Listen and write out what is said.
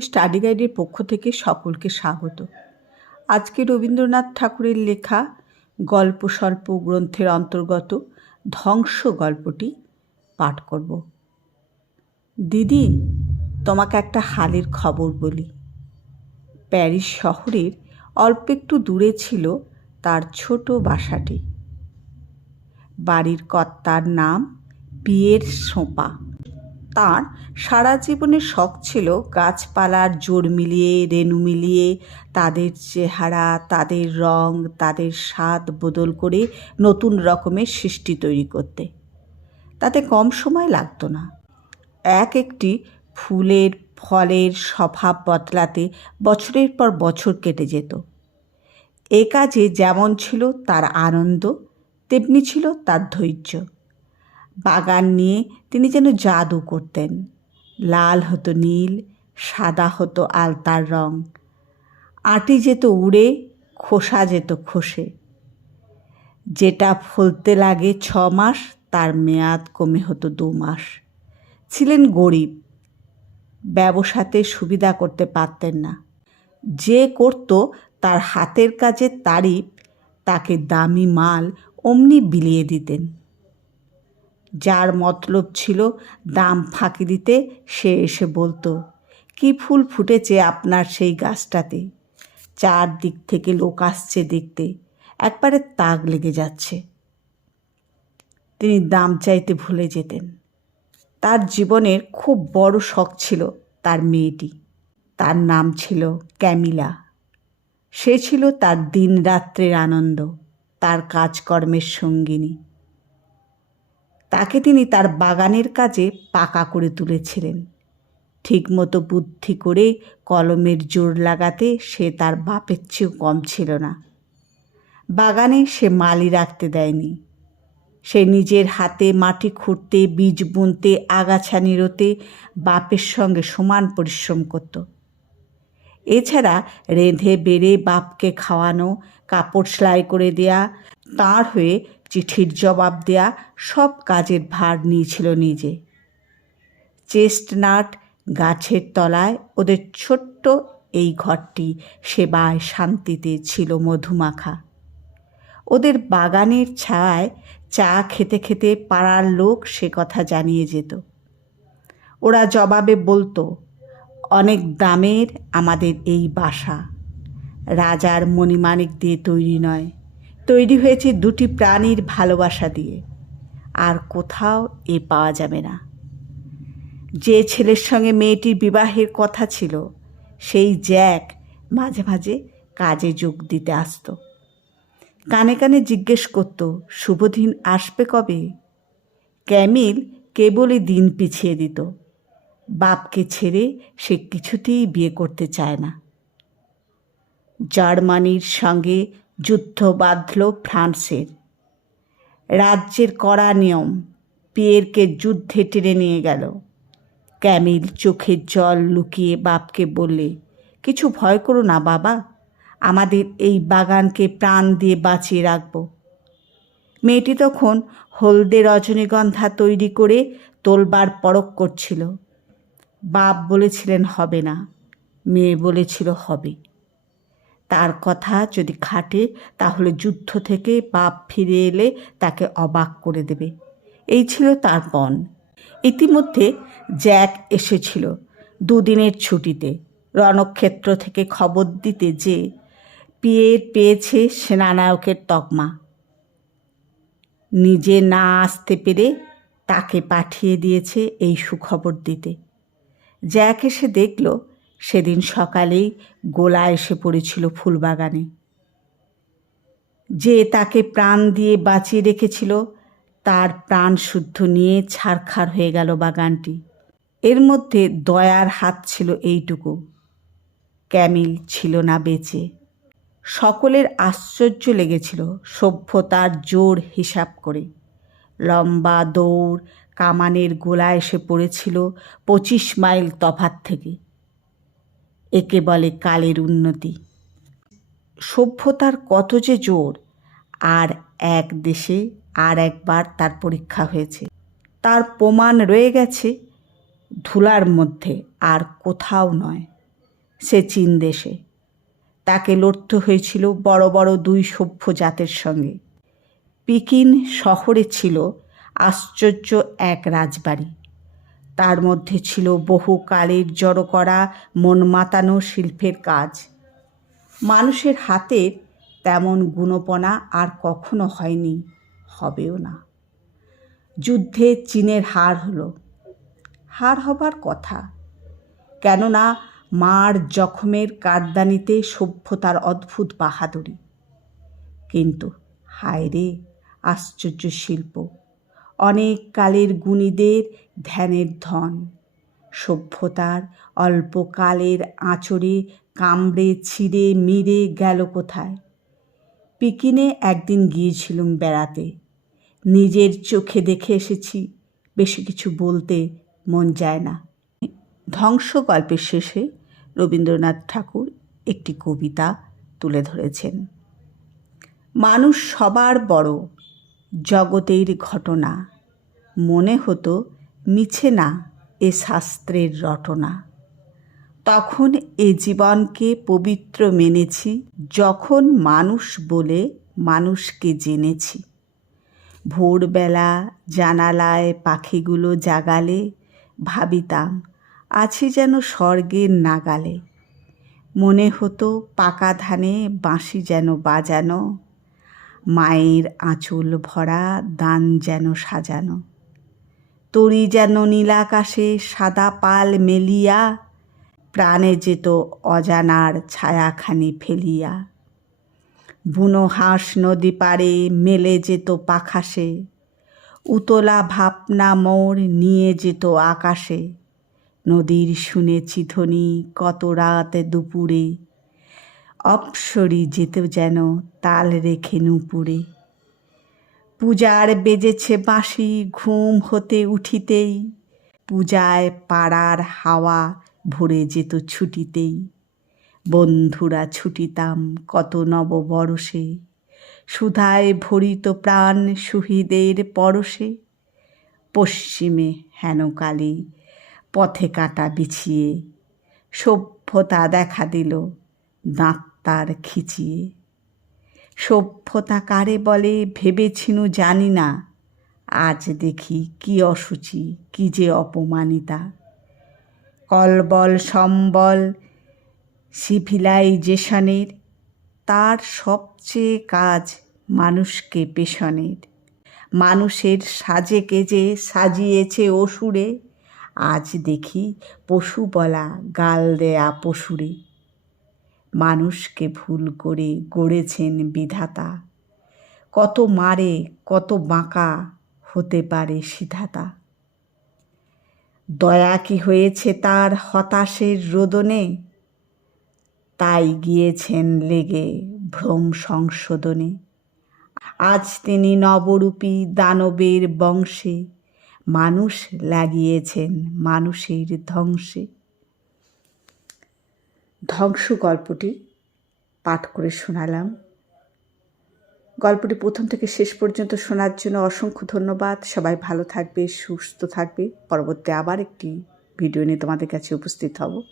Study গাইডের পক্ষ থেকে সকলকে স্বাগত। আজকে রবীন্দ্রনাথ ঠাকুরের লেখা গল্প স্বল্প গ্রন্থের অন্তর্গত ধ্বংস গল্পটি পাঠ করব। দিদি, তোমাকে একটা হালের খবর বলি। প্যারিস শহরের অল্প একটু দূরে ছিল তার ছোট বাসাটি। বাড়ির কর্তার নাম পিয়ের সোপা। তার সারা জীবনের শখ ছিল গাছপালার জোর মিলিয়ে, রেণু মিলিয়ে তাদের চেহারা, তাদের রং, তাদের স্বাদ বদল করে নতুন রকমের সৃষ্টি তৈরি করতে। তাতে কম সময় লাগতো না। এক একটি ফুলের, ফলের স্বভাব বদলাতে বছরের পর বছর কেটে যেত। এ কাজে যেমন ছিল তার আনন্দ, তেমনি ছিল তার ধৈর্য। বাগান নিয়ে তিনি যেন জাদু করতেন। লাল হতো নীল, সাদা হতো আলতার রং। আটি যেত উড়ে, খোসা যেত খসে। যেটা ফলতে লাগে ছ মাস, তার মেয়াদ কমে হতো দু মাস। ছিলেন গরিব, ব্যবসাতে সুবিধা করতে পারতেন না। যে করত তার হাতের কাজে তারিফ, তাকে দামি মাল অমনি বিলিয়ে দিতেন। যার মতলব ছিল দাম ফাঁকি দিতে, সে এসে বলতো, কি ফুল ফুটেছে আপনার সেই গাছটাতে? চারদিক থেকে লোক আসছে দেখতে, একবারে তাক লেগে যাচ্ছে। তিনি দাম চাইতে ভুলে যেতেন। তার জীবনের খুব বড় শখ ছিল তার মেয়েটি। তার নাম ছিল ক্যামিলা। সে ছিল তার দিন রাত্রের আনন্দ, তার কাজকর্মের সঙ্গিনী। তাকে তিনি তার বাগানের কাজে পাকা করে তুলেছিলেন। ঠিকমতো বুদ্ধি করে কলমের জোর লাগাতে সে তার বাপের চেয়েও কম ছিল না। বাগানে সে মালি রাখতে দেয়নি। সে নিজের হাতে মাটি খুঁড়তে, বীজ বুনতে, আগাছা নিরোতে বাপের সঙ্গে সমান পরিশ্রম করত। এছাড়া রেঁধে বেড়ে বাপকে খাওয়ানো, কাপড় সেলাই করে দেয়া, তাঁর হয়ে চিঠির জবাব দেয়া সব কাজের ভার নিয়েছিল নিজে। চেস্টনাট গাছের তলায় ওদের ছোট্ট এই ঘরটি সেবায় শান্তিতে ছিল মধুমাখা। ওদের বাগানের ছায় চা খেতে খেতে পাড়ার লোক সে কথা জানিয়ে যেত। ওরা জবাবে বলতো, অনেক দামের আমাদের এই বাসা। রাজার মণিমাণিক দিয়ে তৈরি নয়। তৈরি হয়েছে দুটি প্রাণীর ভালোবাসা দিয়ে। আর কোথাও এ পাওয়া যাবে না। যে ছেলের সঙ্গে মেয়েটির বিবাহের কথা ছিল, সেই জ্যাক মাঝে মাঝে কাজে যোগ দিতে আসতো। কানে কানে জিজ্ঞেস করত, শুভদিন আসবে কবে? ক্যামিল কেবলই দিন পিছিয়ে দিত। বাপকে ছেড়ে সে কিছুতেই বিয়ে করতে চায় না। জার্মানির সঙ্গে যুদ্ধ বাঁধল ফ্রান্সের রাজ্যের কড়া নিয়ম, পিয়েরকে যুদ্ধে টেনে নিয়ে গেল। ক্যামিল চোখের জল লুকিয়ে বাপকে বললে, কিছু ভয় করো না বাবা, আমাদের এই বাগানকে প্রাণ দিয়ে বাঁচিয়ে রাখব। মেয়েটি তখন হলদে রজনীগন্ধা তৈরি করে তোলবার পরক করছিল। বাপ বলেছিলেন, হবে না। মেয়ে বলেছিল, হবে। তার কথা যদি খাটে, তাহলে যুদ্ধ থেকে বাপ ফিরে এলে তাকে অবাক করে দেবে। এই ছিল তার পণ ইতিমধ্যে জ্যাক এসেছিল দুদিনের ছুটিতে। রণক্ষেত্র থেকে খবর দিতে যে পিয়ের পেয়েছে সেনানায়কের তকমা। নিজে না আসতে পেরে তাকে পাঠিয়ে দিয়েছে এই সুখবর দিতে। জ্যাক এসে দেখল সেদিন সকালেই গোলা এসে পড়েছিল ফুলবাগানে। যে তাকে প্রাণ দিয়ে বাঁচিয়ে রেখেছিল, তার প্রাণ শুদ্ধ নিয়ে ছারখার হয়ে গেল বাগানটি। এর মধ্যে দয়ার হাত ছিল এইটুকু। ক্যামিল ছিল না বেঁচে। সকলের আশ্চর্য লেগেছিল সভ্যতার জোর হিসাব করে। লম্বা দৌড়, কামানের গোলা এসে পড়েছিল পঁচিশ মাইল তফাত থেকে। একে বলে কালের উন্নতি। সভ্যতার কত যে জোর, আর এক দেশে আর একবার তার পরীক্ষা হয়েছে। তার প্রমাণ রয়ে গেছে ধুলার মধ্যে, আর কোথাও নয়, সে চীন দেশে। তাকে লড়তে হয়েছিল বড় বড় দুই সভ্য জাতের সঙ্গে। পিকিন শহরে ছিল আশ্চর্য এক রাজবাড়ি। তার মধ্যে ছিল বহু কালের জড়ো করা মন মাতানো শিল্পের কাজ। মানুষের হাতের তেমন গুণপনা আর কখনো হয়নি, হবেও না। যুদ্ধে চীনের হার হলো। হার হবার কথা। কেননা মার জখমের কারদানিতে সভ্যতার অদ্ভুত বাহাদুরি। কিন্তু হায় রে আশ্চর্য শিল্প। অনেক কালের গুণীদের ধ্যানের ধন। সভ্যতার অল্পকালের আঁচড়ে কামড়ে ছিঁড়ে মিড়ে গেল কোথায়? পিকিনে একদিন গিয়েছিলুম বেড়াতে। নিজের চোখে দেখে এসেছি, বেশি কিছু বলতে মন যায় না। ধ্বংস গল্পের শেষে রবীন্দ্রনাথ ঠাকুর একটি কবিতা তুলে ধরেছেন। মানুষ সবার বড় জগতের ঘটনা। মনে হতো, মিছে না এ শাস্ত্রের রটনা। তখন এ জীবনকে পবিত্র মেনেছি, যখন মানুষ বলে মানুষকে জেনেছি। ভোরবেলা জানালায় পাখিগুলো জাগালে ভাবিতাম, আছি যেন স্বর্গের নাগালে। মনে হতো পাকা ধানে বাঁশি যেন বাজানো মায়ের আঁচল ভরা, দান যেন সাজানো। তরি যেন নীলাকাশে সাদা পাল মেলিয়া, প্রাণে যেত অজানার ছায়াখানি ফেলিয়া। বুনো হাঁস নদী পারে মেলে যেত পাখাসে উতলা ভাবনা মোর নিয়ে যেত আকাশে। নদীর শুনেছি ধ্বনি কত রাত দুপুরে অপসরি যেত যেন তাল রেখে নুপুরে। পূজার বেজেছে বাঁশি, ঘুম হতে উঠিতেই। পূজায় পাড়ার হাওয়া ভরে যেত ছুটিতেই। বন্ধুরা ছুটিতাম কত নববরসে সুধায় ভরিত প্রাণ সুহৃদের পরশে। পশ্চিমে হেনকালে পথে কাটা বিছিয়ে। সভ্যতা দেখা দিল দাঁত তার খিচিয়ে সভ্যতা কারে বলে ভেবেছিনু জানি না। আজ দেখি কি অসুচি, কি যে অপমানিতা। কলবল সম্বল সিভিলাইজেশনের, তার সবচেয়ে কাজ মানুষকে পেশনের। মানুষের সাজে কেজে সাজিয়েছে অসুরে। আজ দেখি পশু বলা গাল দেয়া পশুরে। মানুষকে ভুল করে গড়েছেন বিধাতা। কত মারে, কত বাঁকা হতে পারে সিধাতা। দয়া কি হয়েছে তার হতাশের রোদনে? তাই গিয়েছেন লেগে ভ্রম সংশোধনে। আজ তিনি নবরূপী দানবের বংশে। মানুষ লাগিয়েছেন মানুষের ধ্বংসে। ধ্বংস গল্পটি পাঠ করে শোনালাম। গল্পটি প্রথম থেকে শেষ পর্যন্ত শোনার জন্য অসংখ্য ধন্যবাদ। সবাই ভালো থাকবে, সুস্থ থাকবে। পরবর্তী আবার একটি ভিডিও নিয়ে তোমাদের কাছে উপস্থিত হব।